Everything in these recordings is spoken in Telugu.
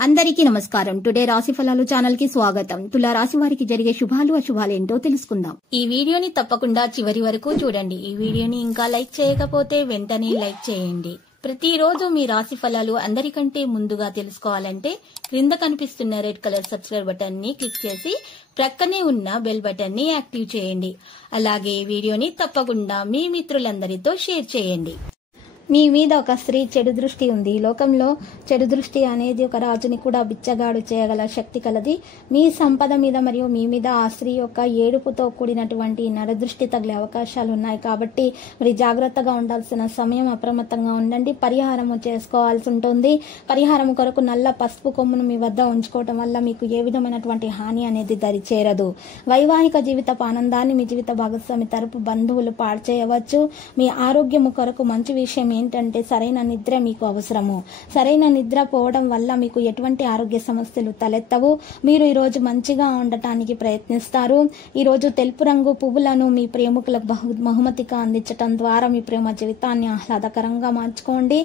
అందరికీ నమస్కారం. టుడే రాశి ఫలాలు ఛానల్ కి స్వాగతం. తులా రాశి వారికి జరిగే శుభాలు అశుభాలు ఏంటో తెలుసుకుందాం. ఈ వీడియోని తప్పకుండా చివరి వరకు చూడండి. ఈ వీడియోని ఇంకా లైక్ చేయకపోతే వెంటనే లైక్ చేయండి. ప్రతిరోజు మీ రాశి ఫలాలు అందరికంటే ముందుగా తెలుసుకోవాలంటే క్రింద కనిపిస్తున్న రెడ్ కలర్ సబ్స్క్రైబ్ బటన్ ని క్లిక్ చేసి ప్రక్కనే ఉన్న బెల్ బటన్ ని యాక్టివ్ చేయండి. అలాగే వీడియోని తప్పకుండా మీ మిత్రులందరితో షేర్ చేయండి. మీ మీద ఒక స్త్రీ చెడు దృష్టి ఉంది. ఈ లోకంలో చెడు దృష్టి అనేది ఒక రాజుని కూడా బిచ్చగాడు చేయగల శక్తి కలది. మీ సంపద మీద మరియు మీ మీద ఆ స్త్రీ యొక్క ఏడుపుతో కూడినటువంటి నరదృష్టి తగిలే అవకాశాలు ఉన్నాయి. కాబట్టి మరి జాగ్రత్తగా ఉండాల్సిన సమయం, అప్రమత్తంగా ఉండండి. పరిహారము చేసుకోవాల్సి ఉంటుంది. పరిహారం కొరకు నల్ల పసుపు కొమ్మును మీ వద్ద ఉంచుకోవటం వల్ల మీకు ఏ విధమైనటువంటి హాని అనేది దరి చేరదు. వైవాహిక జీవిత ఆనందాన్ని మీ జీవిత భాగస్వామి తరపు బంధువులు పాడు చేయవచ్చు. మీ ఆరోగ్యము కొరకు మంచి విషయం ఏంటంటే సరైన నిద్ర మీకు అవసరము. సరైన నిద్ర పోవడం వల్ల మీకు ఎటువంటి ఆరోగ్య సమస్యలు తలెత్తవు. మీరు ఈరోజు మంచిగా ఉండటానికి ప్రయత్నిస్తారు. ఈరోజు తెలుపు రంగు పువ్వులను మీ ప్రేమికులకు బహుమతిగా అందించడం ద్వారా మీ ప్రేమ జీవితాన్ని ఆహ్లాదకరంగా మార్చుకోండి.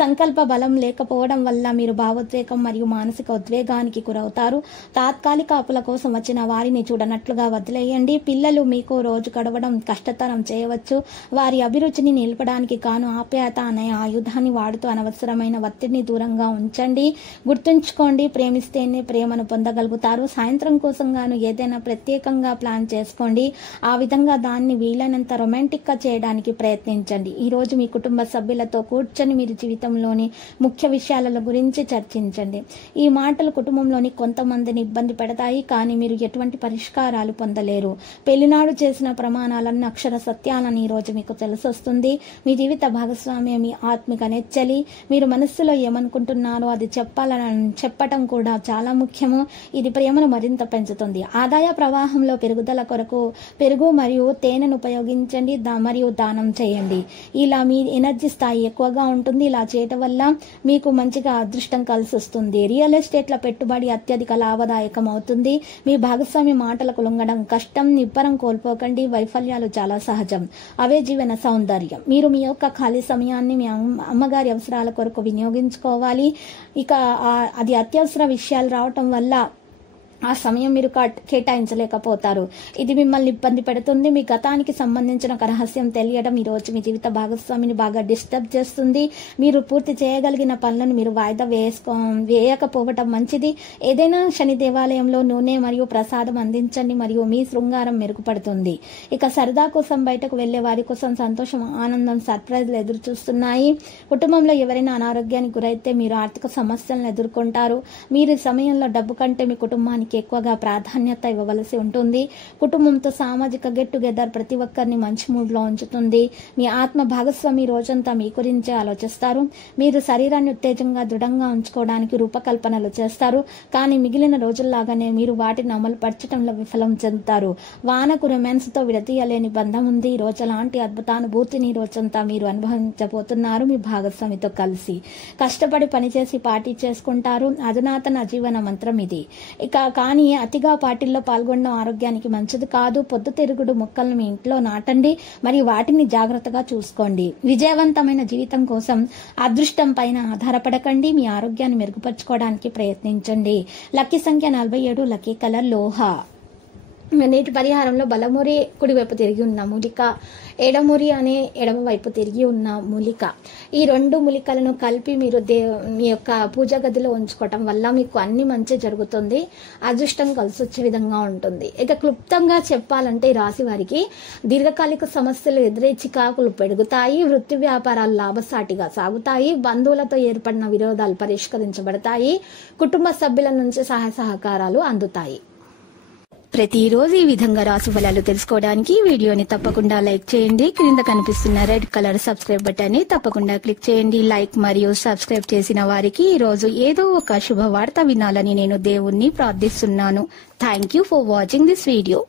సంకల్ప బలం లేకపోవడం వల్ల మీరు భావోద్వేగం మరియు మానసిక ఉద్వేగానికి గురవుతారు. తాత్కాలిక అప్పుల కోసం వచ్చిన వారిని చూడనట్లుగా వదిలేయండి. పిల్లలు మీకు రోజు గడవడం కష్టతరం చేయవచ్చు. వారి అభిరుచిని నిలపడానికి గాను ఆప్యాయత అనే ఆయుధాన్ని వాడుతూ అనవసరమైన ఒత్తిడిని దూరంగా ఉంచండి. గుర్తుంచుకోండి, ప్రేమిస్తేనే ప్రేమను పొందగలుగుతారు. సాయంత్రం కోసం గాను ఏదైనా ప్రత్యేకంగా ప్లాన్ చేసుకోండి. ఆ విధంగా దాన్ని వీలైనంత రొమాంటిక్ గా చేయడానికి ప్రయత్నించండి. ఈ రోజు మీ కుటుంబ సభ్యులతో కూర్చొని మీరు జీవితంలోని ముఖ్య విషయాల గురించి చర్చించండి. ఈ మాటలు కుటుంబంలోని కొంతమందిని ఇబ్బంది పెడతాయి, కానీ మీరు ఎటువంటి పరిష్కారాలు పొందలేరు. పెళ్లినాడు చేసిన ప్రమాణాలన్నీ అక్షర సత్యాలని ఈ రోజు మీకు తెలిసొస్తుంది. మీ జీవిత భాగస్వామి మీ ఆత్మిక నెచ్చలి. మీరు మనస్సులో ఏమనుకుంటున్నారో అది చెప్పటం కూడా చాలా ముఖ్యము. ఇది ప్రేమను మరింత పెంచుతుంది. ఆదాయ ప్రవాహంలో పెరుగుదల కొరకు పెరుగు మరియు తేనెను ఉపయోగించండి మరియు దానం చేయండి. ఇలా మీ ఎనర్జీ స్థాయి ఎక్కువగా ఉంటుంది. ఇలా చేయటం వల్ల మీకు మంచిగా అదృష్టం కలిసి వస్తుంది. రియల్ ఎస్టేట్ల పెట్టుబడి అత్యధిక లాభదాయకం అవుతుంది. మీ భాగస్వామి మాటలకు లొంగడం కష్టం. నిబ్బరం కోల్పోకండి. వైఫల్యాలు చాలా సహజం. అవే జీవన సౌందర్యం. మీరు మీ యొక్క ఖాళీ సమయాన్ని మీ అమ్మగారి అవసరాల కొరకు వినియోగించుకోవాలి. ఇక అది అత్యవసర విషయాలు రావటం వల్ల ఆ సమయం మీరు కేటాయించలేకపోతారు. ఇది మిమ్మల్ని ఇబ్బంది పెడుతుంది. మీ గతానికి సంబంధించిన ఒక రహస్యం తెలియడం ఈ రోజు మీ జీవిత భాగస్వామిని బాగా డిస్టర్బ్ చేస్తుంది. మీరు పూర్తి చేయగలిగిన పనులను మీరు వాయిదా వేయకపోవటం మంచిది. ఏదైనా శని దేవాలయంలో నూనె మరియు ప్రసాదం అందించండి మరియు మీ శృంగారం మెరుగుపడుతుంది. ఇక సరదా కోసం బయటకు వెళ్లే వారి కోసం సంతోషం, ఆనందం, సర్ప్రైజ్లు ఎదురు చూస్తున్నాయి. కుటుంబంలో ఎవరైనా అనారోగ్యానికి గురైతే మీరు ఆర్థిక సమస్యలను ఎదుర్కొంటారు. మీరు ఈ సమయంలో డబ్బు కంటే మీ కుటుంబానికి ఎక్కువగా ప్రాధాన్యత ఇవ్వవలసి ఉంటుంది. కుటుంబంతో సామాజిక గెట్ టుగెదర్ ప్రతి ఒక్కరిని మంచి మూడ్ లో ఉంచుతుంది. మీ ఆత్మ భాగస్వామి రోజంతా మీ గురించే ఆలోచిస్తారు. మీరు శరీరాన్ని ఉత్తేజంగా దృఢంగా ఉంచుకోవడానికి రూపకల్పనలు చేస్తారు, కానీ మిగిలిన రోజుల్లాగానే మీరు వాటిని అమలు పరచడంలో విఫలం చెందుతారు. వానకు రొమాన్స్ తో విడదీయలేని బంధం ఉంది. ఈ రోజు లాంటి అద్భుతానుభూతిని రోజంతా మీరు అనుభవించబోతున్నారు మీ భాగస్వామితో కలిసి. కష్టపడి పనిచేసి పార్టీ చేసుకుంటారు. అధునాతన జీవన మంత్రం ఇది. కానీ అతిగా పార్టీల్లో పాల్గొనడం ఆరోగ్యానికి మంచిది కాదు. పొద్దుతిరుగుడు మొక్కలను మీ ఇంట్లో నాటండి మరియు వాటిని జాగ్రత్తగా చూసుకోండి. విజయవంతమైన జీవితం కోసం అదృష్టం పైన ఆధారపడకండి. మీ ఆరోగ్యాన్ని మెరుగుపరచుకోవడానికి ప్రయత్నించండి. లక్కీ సంఖ్య 47, లక్కీ కలర్ లోహ. నేటి పరిహారంలో బలమురి కుడివైపు తిరిగి ఉన్న మూలిక, ఎడమురి అనే ఎడమ వైపు తిరిగి ఉన్న మూలిక, ఈ రెండు మూలికలను కలిపి మీరు మీ యొక్క పూజ గదిలో ఉంచుకోవటం వల్ల మీకు అన్ని మంచి జరుగుతుంది. అదృష్టం కలిసి వచ్చే విధంగా ఉంటుంది. ఇక క్లుప్తంగా చెప్పాలంటే ఈ రాశి వారికి దీర్ఘకాలిక సమస్యలు ఎదురే చికాకులు పెరుగుతాయి. వృత్తి వ్యాపారాలు లాభసాటిగా సాగుతాయి. బంధువులతో ఏర్పడిన విరోధాలు పరిష్కరించబడతాయి. కుటుంబ సభ్యుల నుంచి సహాయ సహకారాలు అందుతాయి. ప్రతిరోజు ఈ విధంగా రాశి ఫలాలు తెలుసుకోవడానికి వీడియోని తప్పకుండా లైక్ చేయండి. క్రింద కనిపిస్తున్న రెడ్ కలర్ సబ్స్క్రైబ్ బటన్ ని తప్పకుండా క్లిక్ చేయండి. లైక్ మరియు సబ్స్క్రైబ్ చేసిన వారికి ఈ రోజు ఏదో ఒక శుభవార్త వినాలని నేను దేవుణ్ణి ప్రార్థిస్తున్నాను. Thank you for watching this video.